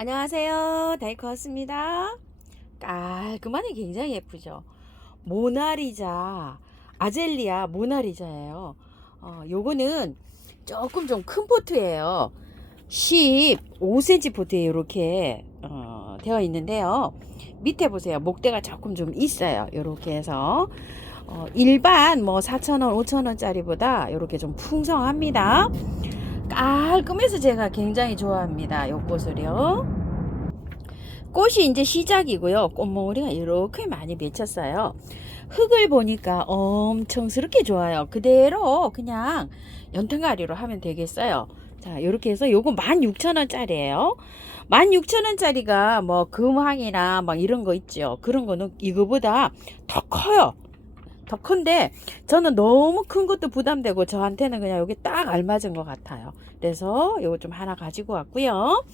안녕하세요. 다이커스입니다. 깔끔하니 굉장히 예쁘죠. 모나리자, 아젤리아 모나리자예요. 요거는 조금 좀 큰 포트예요. 15cm 포트에 이렇게 되어 있는데요. 밑에 보세요. 목대가 조금 좀 있어요. 이렇게 해서 일반 뭐 4,000원, 5,000원짜리보다 이렇게 좀 풍성합니다. 깔끔해서 제가 굉장히 좋아합니다. 요 꽃을요. 꽃이 이제 시작이고요. 꽃몽우리가 이렇게 많이 맺혔어요. 흙을 보니까 엄청스럽게 좋아요. 그대로 그냥 연탄가리로 하면 되겠어요. 자, 이렇게 해서 요거 16,000원짜리예요. 16,000원짜리가 뭐 금황이나 막 이런 거 있죠. 그런 거는 이거보다 더 커요. 더 큰데 저는 너무 큰 것도 부담되고 저한테는 그냥 여기 딱 알맞은 것 같아요. 그래서 요거 좀 하나 가지고 왔고요.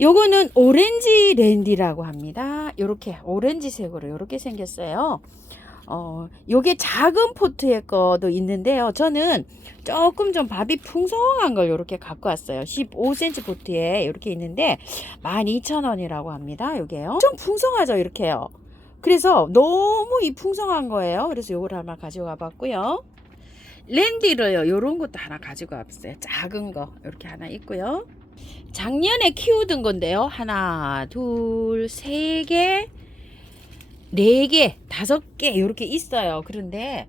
요거는 오렌지 랜디라고 합니다. 요렇게 오렌지색으로 요렇게 생겼어요. 요게 작은 포트의 거도 있는데요. 저는 조금 좀 밥이 풍성한 걸 요렇게 갖고 왔어요. 15cm 포트에 요렇게 있는데 12,000원이라고 합니다. 요게요. 좀 풍성하죠, 이렇게요. 그래서 너무 이 풍성한 거예요. 그래서 요걸 하나 가지고 와봤고요. 랜디를요, 요런 것도 하나 가지고 왔어요. 작은 거 이렇게 하나 있고요. 작년에 키우던 건데요. 하나, 둘, 세 개, 네 개, 다섯 개 이렇게 있어요. 그런데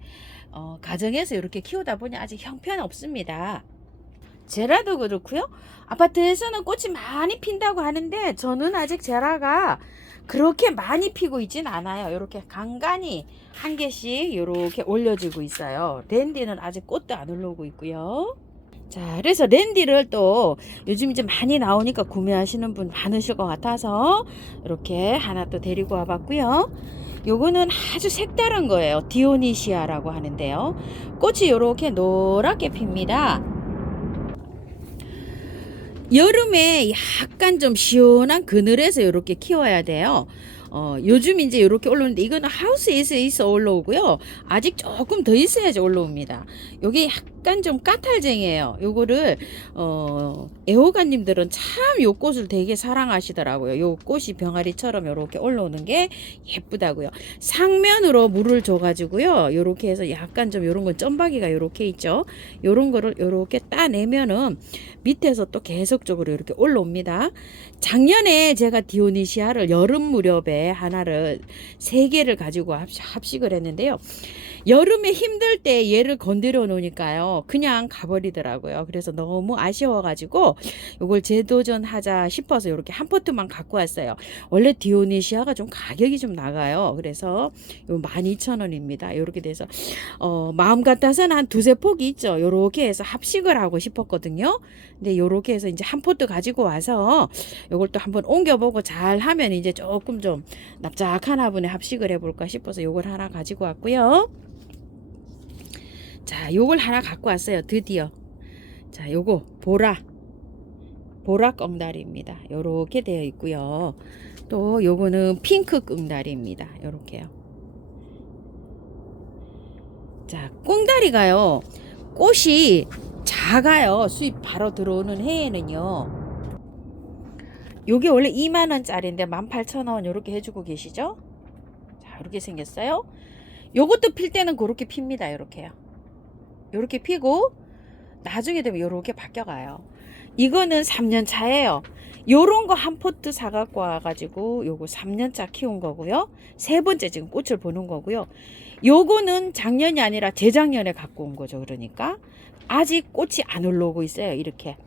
가정에서 이렇게 키우다 보니 아직 형편없습니다. 제라도 그렇고요. 아파트에서는 꽃이 많이 핀다고 하는데 저는 아직 제라가 그렇게 많이 피고 있진 않아요. 이렇게 간간히 한 개씩 이렇게 올려지고 있어요. 랜디는 아직 꽃도 안 올라오고 있고요. 자, 그래서 랜디를 또 요즘 이제 많이 나오니까 구매하시는 분 많으실 것 같아서 이렇게 하나 또 데리고 와봤고요. 요거는 아주 색다른 거예요. 디오니시아라고 하는데요. 꽃이 이렇게 노랗게 핍니다. 여름에 약간 좀 시원한 그늘에서 이렇게 키워야 돼요. 요즘 이제 이렇게 올라오는데 이거는 하우스에서 있어 올라오고요. 아직 조금 더 있어야지 올라옵니다. 요게 약간 좀 까탈쟁이에요. 요거를 애호가님들은 참 요 꽃을 되게 사랑하시더라고요. 요 꽃이 병아리처럼 이렇게 올라오는 게 예쁘다고요. 상면으로 물을 줘가지고요. 요렇게 해서 약간 좀 요런 건 점박이가 요렇게 있죠. 요런 거를 요렇게 따내면은 밑에서 또 계속적으로 이렇게 올라옵니다. 작년에 제가 디오니시아를 여름 무렵에 하나를 3개를 가지고 합식을 했는데요. 여름에 힘들 때 얘를 건드려 놓으니까요. 그냥 가버리더라고요. 그래서 너무 아쉬워가지고 이걸 재도전하자 싶어서 이렇게 한 포트만 갖고 왔어요. 원래 디오니시아가 좀 가격이 좀 나가요. 그래서 요 12,000원입니다. 이렇게 돼서 마음 같아서는 한 두세 폭이 있죠. 요렇게 해서 합식을 하고 싶었거든요. 근데 요렇게 해서 이제 한 포트 가지고 와서 요걸 또 한번 옮겨보고 잘 하면 이제 조금 좀 납작한 화분에 합식을 해볼까 싶어서 요걸 하나 가지고 왔고요. 자, 요걸 하나 갖고 왔어요. 드디어. 자, 요거 보라 껑다리입니다. 요렇게 되어 있고요. 또 요거는 핑크 껑다리입니다. 요렇게요. 자, 꽁다리가요. 꽃이 작아요. 수입 바로 들어오는 해에는요. 요게 원래 2만원짜리인데 18,000원 요렇게 해주고 계시죠? 자, 이렇게 생겼어요. 요것도 필 때는 그렇게 핍니다. 요렇게요. 요렇게 피고 나중에 되면 요렇게 바뀌어가요. 이거는 3년 차예요. 요런 거 한 포트 사갖고 와가지고 요거 3년 차 키운 거고요. 세 번째 지금 꽃을 보는 거고요. 요거는 작년이 아니라 재작년에 갖고 온 거죠. 그러니까 아직 꽃이 안 올라오고 있어요. 이렇게.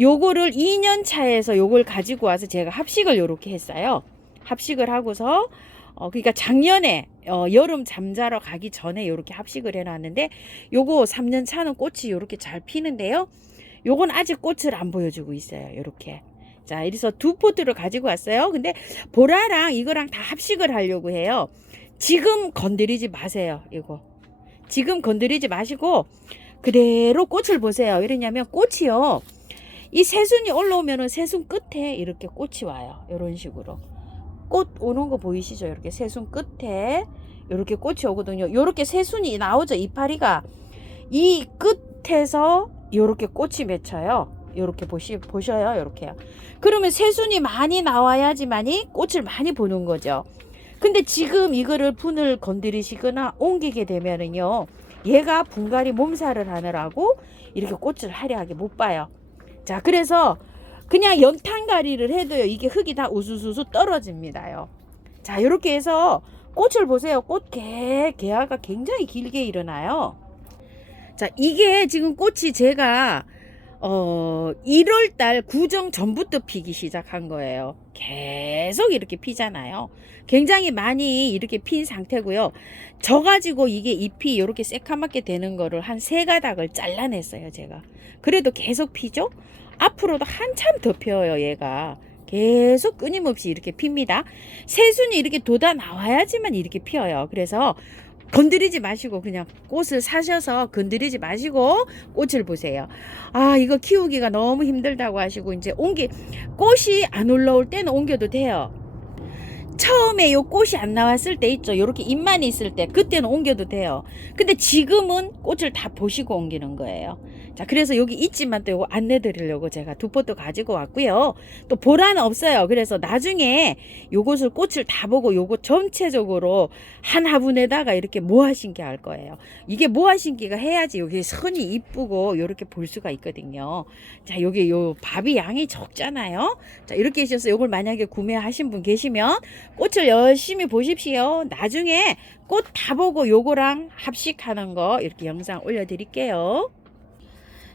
요거를 2년 차에서 요걸 가지고 와서 제가 합식을 요렇게 했어요. 합식을 하고서 그러니까 작년에 여름 잠자러 가기 전에 요렇게 합식을 해놨는데 요거 3년 차는 꽃이 요렇게 잘 피는데요. 요건 아직 꽃을 안 보여주고 있어요. 요렇게. 자, 이래서 두 포트를 가지고 왔어요. 근데 보라랑 이거랑 다 합식을 하려고 해요. 지금 건드리지 마세요. 이거. 지금 건드리지 마시고 그대로 꽃을 보세요. 이러냐면 꽃이요. 이 새순이 올라오면은 새순 끝에 이렇게 꽃이 와요. 이런 식으로. 꽃 오는 거 보이시죠? 이렇게 새순 끝에 이렇게 꽃이 오거든요. 이렇게 새순이 나오죠. 이파리가 이 끝에서 이렇게 꽃이 맺혀요. 요렇게 보셔요. 요렇게요. 그러면 새순이 많이 나와야지만이 꽃을 많이 보는 거죠. 근데 지금 이거를 분을 건드리시거나 옮기게 되면은요, 얘가 분갈이 몸살을 하느라고 이렇게 꽃을 화려하게 못 봐요. 자, 그래서 그냥 연탄가리를 해도요, 이게 흙이 다 우수수수 떨어집니다요. 자, 이렇게 해서 꽃을 보세요. 개화가 굉장히 길게 일어나요. 자, 이게 지금 꽃이 제가 1월달 구정 전부터 피기 시작한 거예요. 계속 이렇게 피잖아요. 굉장히 많이 이렇게 핀 상태고요. 져가지고 이게 잎이 이렇게 새카맣게 되는 거를 한 3가닥을 잘라냈어요, 제가. 그래도 계속 피죠? 앞으로도 한참 더 펴요, 얘가. 계속 끊임없이 이렇게 핍니다. 새순이 이렇게 돋아 나와야지만 이렇게 피어요. 그래서 건드리지 마시고 그냥 꽃을 사셔서 건드리지 마시고 꽃을 보세요. 아, 이거 키우기가 너무 힘들다고 하시고 이제 꽃이 안 올라올 때는 옮겨도 돼요. 처음에 요 꽃이 안 나왔을 때 있죠. 요렇게 잎만 있을 때 그때는 옮겨도 돼요. 근데 지금은 꽃을 다 보시고 옮기는 거예요. 자, 그래서 여기 있지만 또 요거 안내 드리려고 제가 2포트 가지고 왔고요. 또 보라는 없어요. 그래서 나중에 요것을 꽃을 다 보고 요거 전체적으로 한 화분에다가 이렇게 모아 심기 할 거예요. 이게 모아 심기가 해야지 여기 선이 이쁘고 요렇게 볼 수가 있거든요. 자, 여기 요 밥이 양이 적잖아요. 자, 이렇게 하셔서 요걸 만약에 구매하신 분 계시면 꽃을 열심히 보십시오. 나중에 꽃 다 보고 요거랑 합식하는 거 이렇게 영상 올려드릴게요.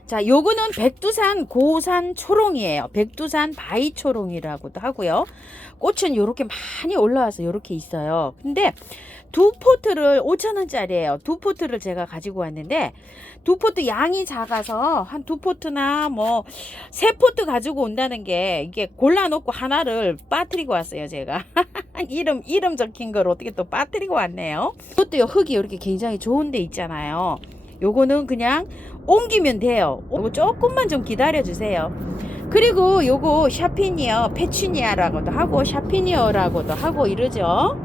자, 요거는 백두산 고산 초롱이에요. 백두산 바위 초롱이라고도 하고요. 꽃은 요렇게 많이 올라와서 요렇게 있어요. 근데 2포트를 5,000원짜리예요. 2포트를 제가 가지고 왔는데 2포트 양이 작아서 한 2포트나 뭐 3포트 가지고 온다는 게 이게 골라놓고 하나를 빠뜨리고 왔어요, 제가. 이름 적힌 걸 어떻게 또 빠뜨리고 왔네요. 이것도요, 흙이 이렇게 굉장히 좋은 데 있잖아요. 요거는 그냥 옮기면 돼요. 요거 조금만 좀 기다려 주세요. 그리고 요거 샤피니어, 페추니아라고도 하고 샤피니어라고도 하고 이러죠.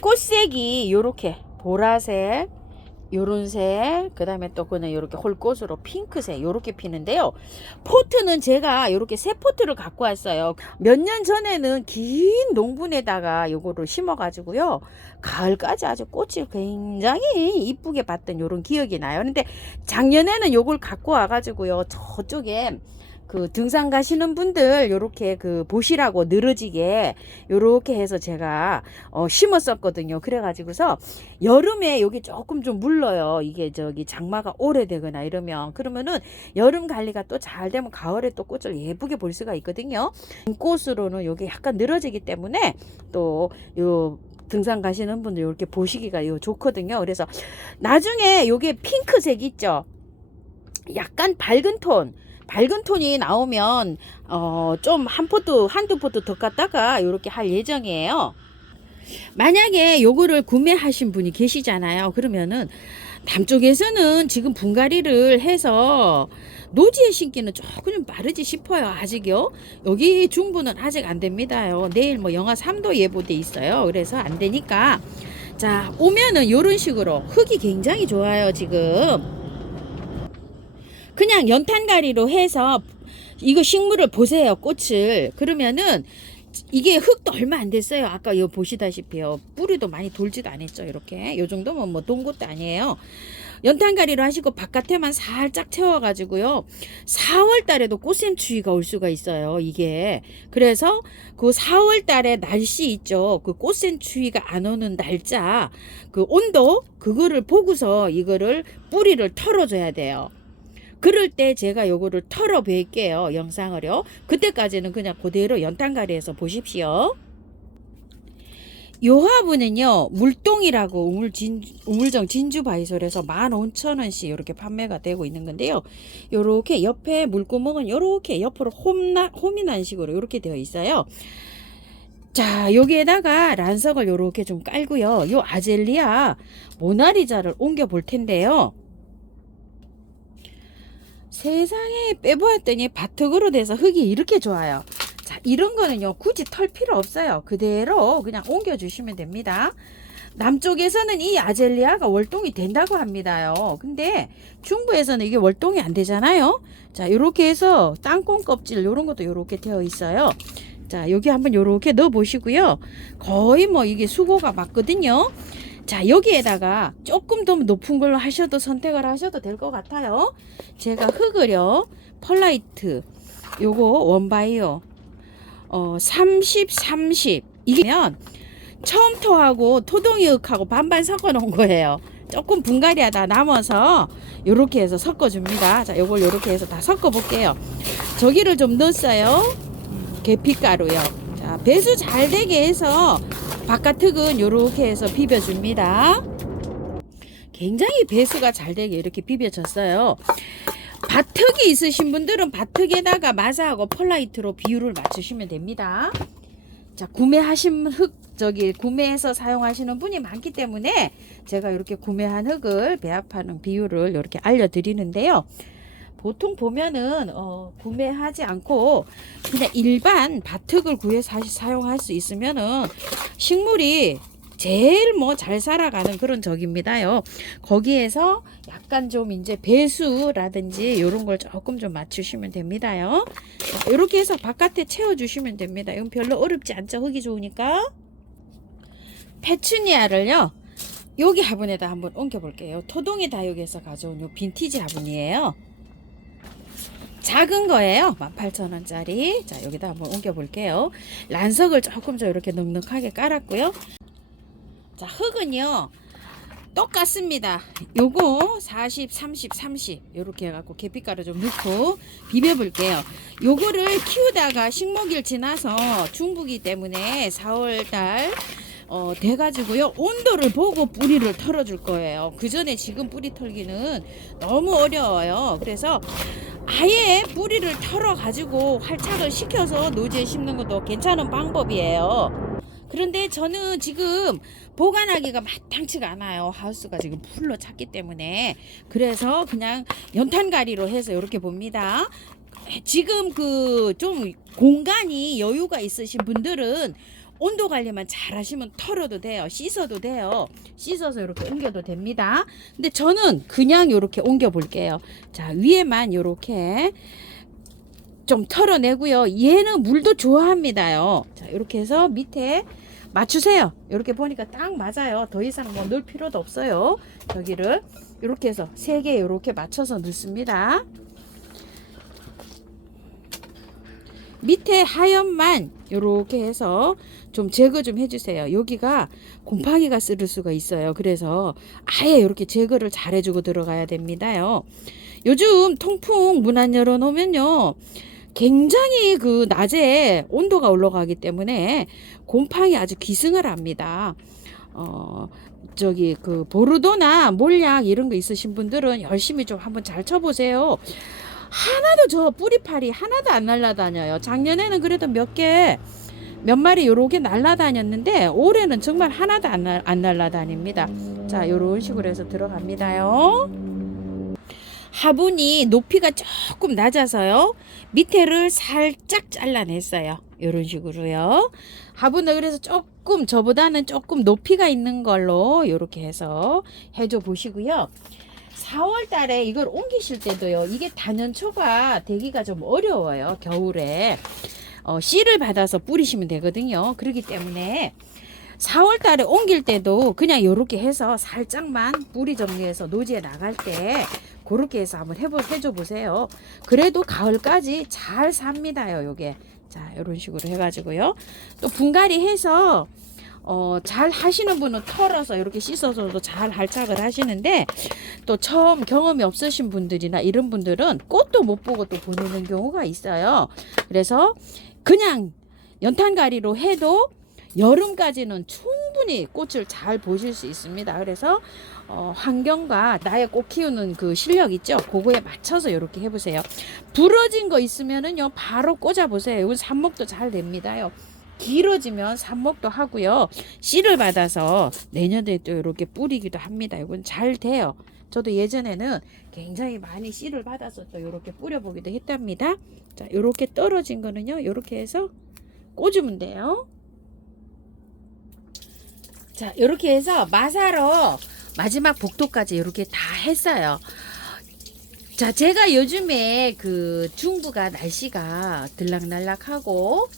꽃색이 요렇게 보라색, 요런 색, 그 다음에 또 그는 요렇게 홀꽃으로 핑크색 요렇게 피는데요. 포트는 제가 요렇게 3포트를 갖고 왔어요. 몇 년 전에는 긴 농분에다가 요거를 심어 가지고요, 가을까지 아주 꽃을 굉장히 이쁘게 봤던 요런 기억이 나요. 근데 작년에는 요걸 갖고 와 가지고요, 저쪽에 그 등산 가시는 분들 요렇게 그 보시라고 늘어지게 요렇게 해서 제가 심었었거든요. 그래가지고서 여름에 여기 조금 좀 물러요. 이게 저기 장마가 오래되거나 이러면, 그러면은 여름 관리가 또 잘 되면 가을에 또 꽃을 예쁘게 볼 수가 있거든요. 꽃으로는 여기 약간 늘어지기 때문에 또 요 등산 가시는 분들 이렇게 보시기가 요 좋거든요. 그래서 나중에 요게 핑크색 있죠. 약간 밝은 톤이 나오면 좀 한두 포트 더 갖다가 이렇게 할 예정이에요. 만약에 요거를 구매하신 분이 계시잖아요. 그러면은 남쪽에서는 지금 분갈이를 해서 노지에 심기는 조금 좀 빠르지 싶어요. 아직요. 여기 중부는 아직 안 됩니다요. 내일 뭐 영하 3도 예보돼 있어요. 그래서 안 되니까, 자, 오면은 요런 식으로 흙이 굉장히 좋아요. 지금 그냥 연탄가리로 해서 이거 식물을 보세요, 꽃을. 그러면은 이게 흙도 얼마 안 됐어요. 아까 요 보시다시피요, 뿌리도 많이 돌지도 않았죠. 이렇게 요 정도면 뭐 돈 것도 아니에요. 연탄가리로 하시고 바깥에만 살짝 채워가지고요, 4월 달에도 꽃샘추위가 올 수가 있어요, 이게. 그래서 그 4월 달에 날씨 있죠, 그 꽃샘추위가 안 오는 날짜, 그 온도, 그거를 보고서 이거를 뿌리를 털어줘야 돼요. 그럴 때 제가 요거를 털어 뵐게요, 영상을요. 그때까지는 그냥 그대로 연탄가리에서 보십시오. 요 화분은요, 물동이라고 우물정 진주바이솔에서 15,000원씩 이렇게 판매가 되고 있는 건데요. 요렇게 옆에 물구멍은 요렇게 옆으로 홈이 난 식으로 요렇게 되어 있어요. 자, 여기에다가 란석을 요렇게 좀 깔고요, 요 아젤리아 모나리자를 옮겨 볼 텐데요. 세상에, 빼보았더니 바특으로 돼서 흙이 이렇게 좋아요. 자, 이런 거는요, 굳이 털 필요 없어요. 그대로 그냥 옮겨 주시면 됩니다. 남쪽에서는 이 아젤리아가 월동이 된다고 합니다요. 근데 중부에서는 이게 월동이 안 되잖아요. 자, 요렇게 해서 땅콩 껍질 요런 것도 요렇게 되어 있어요. 자, 여기 한번 요렇게 넣어 보시고요. 거의 뭐 이게 수고가 맞거든요. 자, 여기에다가 조금 더 높은 걸로 하셔도 선택을 하셔도 될 것 같아요. 제가 흙을요, 펄라이트 요거 원바이오 30 30 이게면 처음토하고 토동이 흙하고 반반 섞어 놓은 거예요. 조금 분갈이하다 남아서 요렇게 해서 섞어 줍니다. 자, 요걸 요렇게 해서 다 섞어 볼게요. 저기를 좀 넣었어요. 계피가루요. 자, 배수 잘 되게 해서 바깥 흙은 요렇게 해서 비벼 줍니다. 굉장히 배수가 잘 되게 이렇게 비벼졌어요. 밭흙이 있으신 분들은 밭흙에다가 마사하고 펄라이트로 비율을 맞추시면 됩니다. 자, 구매하신 흙 구매해서 사용하시는 분이 많기 때문에 제가 이렇게 구매한 흙을 배합하는 비율을 이렇게 알려드리는데요. 보통 보면은 구매하지 않고 그냥 일반 밭흙을 구해서 사용할 수 있으면은 식물이 제일 뭐 잘 살아가는 그런 적입니다요. 거기에서 약간 좀 이제 배수라든지 이런 걸 조금 좀 맞추시면 됩니다요. 이렇게 해서 바깥에 채워주시면 됩니다. 이건 별로 어렵지 않죠. 흙이 좋으니까. 페추니아를요, 여기 화분에다 한번 옮겨 볼게요. 토동이 다육에서 가져온 요 빈티지 화분이에요. 작은 거예요. 18,000원짜리. 자, 여기다 한번 옮겨 볼게요. 란석을 조금 더 이렇게 넉넉하게 깔았고요. 자, 흙은요 똑같습니다. 요거 40 30 30 요렇게 해갖고 계피가루 좀 넣고 비벼 볼게요. 요거를 키우다가 식목일 지나서 중부기 때문에 4월달 돼가지고요, 온도를 보고 뿌리를 털어줄 거예요. 그 전에 지금 뿌리 털기는 너무 어려워요. 그래서 아예 뿌리를 털어 가지고 활착을 시켜서 노지에 심는 것도 괜찮은 방법이에요. 그런데 저는 지금 보관하기가 마땅치가 않아요. 하우스가 지금 풀로 찼기 때문에. 그래서 그냥 연탄가리로 해서 이렇게 봅니다. 지금 그 좀 공간이 여유가 있으신 분들은 온도 관리만 잘 하시면 털어도 돼요. 씻어도 돼요. 씻어서 이렇게 옮겨도 됩니다. 근데 저는 그냥 이렇게 옮겨 볼게요. 자, 위에만 이렇게 좀 털어내고요. 얘는 물도 좋아합니다요. 자, 이렇게 해서 밑에 맞추세요. 이렇게 보니까 딱 맞아요. 더 이상 뭐 넣을 필요도 없어요. 여기를 이렇게 해서 3개 이렇게 맞춰서 넣습니다. 밑에 하얀만 이렇게 해서 좀 제거 좀 해주세요. 여기가 곰팡이가 쓸 수가 있어요. 그래서 아예 이렇게 제거를 잘 해주고 들어가야 됩니다요. 요즘 통풍 문 안 열어놓으면요, 굉장히 그 낮에 온도가 올라가기 때문에 곰팡이 아주 기승을 합니다. 저기 그 보르도나 몰약 이런 거 있으신 분들은 열심히 좀 한번 잘 쳐보세요. 하나도 저 뿌리팔이 하나도 안 날라다녀요. 작년에는 그래도 몇 마리 요렇게 날라다녔는데 올해는 정말 하나도 안 날라다닙니다. 자, 요런 식으로 해서 들어갑니다요. 화분이 높이가 조금 낮아서요, 밑에를 살짝 잘라냈어요. 요런 식으로요. 화분을 그래서 조금 저보다는 조금 높이가 있는 걸로 요렇게 해서 해줘 보시고요. 4월 달에 이걸 옮기실 때도요, 이게 단연초가 되기가 좀 어려워요. 겨울에 씨를 받아서 뿌리시면 되거든요. 그렇기 때문에 4월 달에 옮길 때도 그냥 이렇게 해서 살짝만 뿌리 정리해서 노지에 나갈 때 그렇게 해서 한번 해줘 보세요. 그래도 가을까지 잘 삽니다요, 요게. 자, 이런 식으로 해가지고요. 또 분갈이 해서 잘 하시는 분은 털어서 이렇게 씻어서도 잘 할착을 하시는데, 또 처음 경험이 없으신 분들이나 이런 분들은 꽃도 못 보고 또 보내는 경우가 있어요. 그래서 그냥 연탄가리로 해도 여름까지는 충분히 꽃을 잘 보실 수 있습니다. 그래서 환경과 나의 꽃 키우는 그 실력 있죠? 그거에 맞춰서 이렇게 해보세요. 부러진 거 있으면은요, 바로 꽂아 보세요. 이건 삽목도 잘 됩니다요. 길어지면 삽목도 하고요, 씨를 받아서 내년에 또 이렇게 뿌리기도 합니다. 이건 잘 돼요. 저도 예전에는 굉장히 많이 씨를 받아서 또 이렇게 뿌려보기도 했답니다. 자, 이렇게 떨어진 거는요, 이렇게 해서 꽂으면 돼요. 자, 이렇게 해서 마사로 마지막 복도까지 이렇게 다 했어요. 자, 제가 요즘에 그 중부가 날씨가 들락날락하고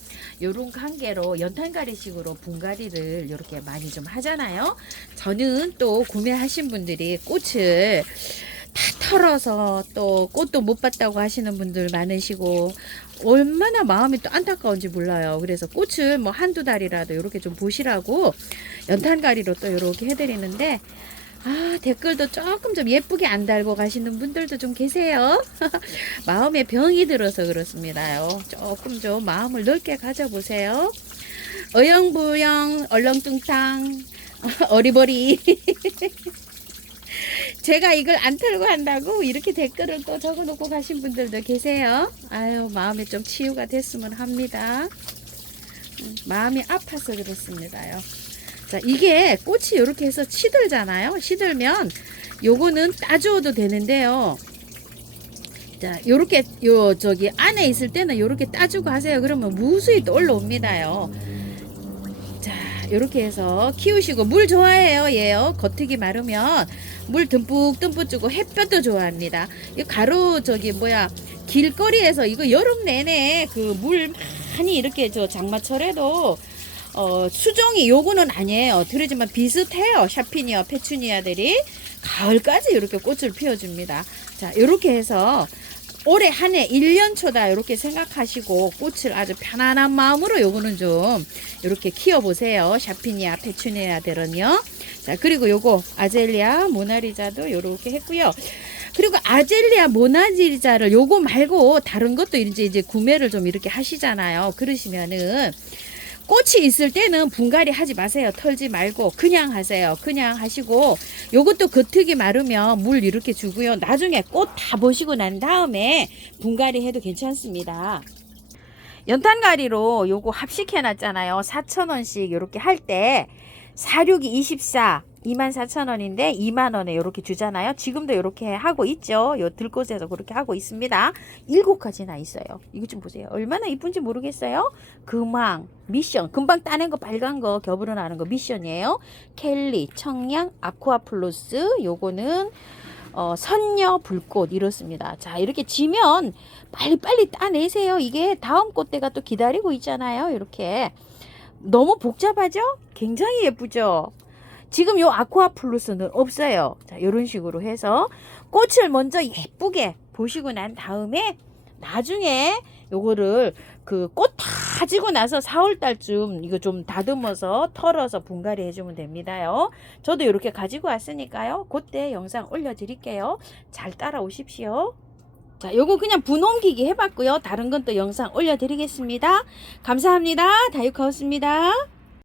요런 관계로 연탄가리식으로 분갈이를 이렇게 많이 좀 하잖아요. 저는 또 구매하신 분들이 꽃을 다 털어서 또 꽃도 못 봤다고 하시는 분들 많으시고 얼마나 마음이 또 안타까운지 몰라요. 그래서 꽃을 뭐 한두 달이라도 이렇게 좀 보시라고 연탄가리로 또 이렇게 해드리는데 댓글도 조금 좀 예쁘게 안 달고 가시는 분들도 좀 계세요. 마음에 병이 들어서 그렇습니다요. 조금 좀 마음을 넓게 가져보세요. 어영부영 얼렁뚱탕 어리버리 제가 이걸 안 털고 한다고 이렇게 댓글을 또 적어놓고 가신 분들도 계세요. 아유, 마음에 좀 치유가 됐으면 합니다. 마음이 아파서 그렇습니다요. 자, 이게 꽃이 이렇게 해서 시들잖아요. 시들면 요거는 따주어도 되는데요. 자, 요렇게 저기 안에 있을 때는 요렇게 따주고 하세요. 그러면 무수히 또 올라옵니다요. 자, 요렇게 해서 키우시고 물 좋아해요. 얘요. 겉흙이 마르면 물 듬뿍 주고 햇볕도 좋아합니다. 이 가로 저기 뭐야 길거리에서 이거 여름 내내 그 물 많이 이렇게 저 장마철에도 수종이 요거는 아니에요. 그러지만 비슷해요. 샤피니아, 페추니아들이 가을까지 이렇게 꽃을 피워줍니다. 자, 이렇게 해서 올해 한 해 1년초다 이렇게 생각하시고 꽃을 아주 편안한 마음으로 요거는 좀 이렇게 키워보세요. 샤피니아, 페추니아들은요. 자, 그리고 요거 아젤리아, 모나리자도 요렇게 했고요. 그리고 아젤리아, 모나리자를 요거 말고 다른 것도 이제 구매를 좀 이렇게 하시잖아요. 그러시면은 꽃이 있을 때는 분갈이 하지 마세요. 털지 말고 그냥 하세요. 그냥 하시고 요것도 겉흙이 마르면 물 이렇게 주고요. 나중에 꽃 다 보시고 난 다음에 분갈이 해도 괜찮습니다. 연탄가리로 요거 합식해 놨잖아요. 4,000원씩 이렇게 할 때 462 24 24,000원인데 2만원에 이렇게 주잖아요. 지금도 이렇게 하고 있죠. 요 들꽃에서 그렇게 하고 있습니다. 7가지나 있어요. 이거 좀 보세요. 얼마나 이쁜지 모르겠어요. 금왕, 미션, 금방 따낸 거 빨간 거 겹으로 나는 거 미션이에요. 켈리, 청량, 아쿠아플로스, 요거는 선녀, 불꽃 이렇습니다. 자, 이렇게 지면 빨리빨리 따내세요. 이게 다음 꽃대가 또 기다리고 있잖아요. 이렇게 너무 복잡하죠? 굉장히 예쁘죠? 지금 요 아쿠아플루스는 없어요. 자, 요런 식으로 해서 꽃을 먼저 예쁘게 보시고 난 다음에 나중에 요거를 그 꽃 다 지고 나서 4월 달쯤 이거 좀 다듬어서 털어서 분갈이 해주면 됩니다요. 저도 이렇게 가지고 왔으니까요. 그때 영상 올려드릴게요. 잘 따라오십시오. 자, 요거 그냥 분홍기기 해봤고요. 다른 건 또 영상 올려드리겠습니다. 감사합니다. 다육하우스입니다.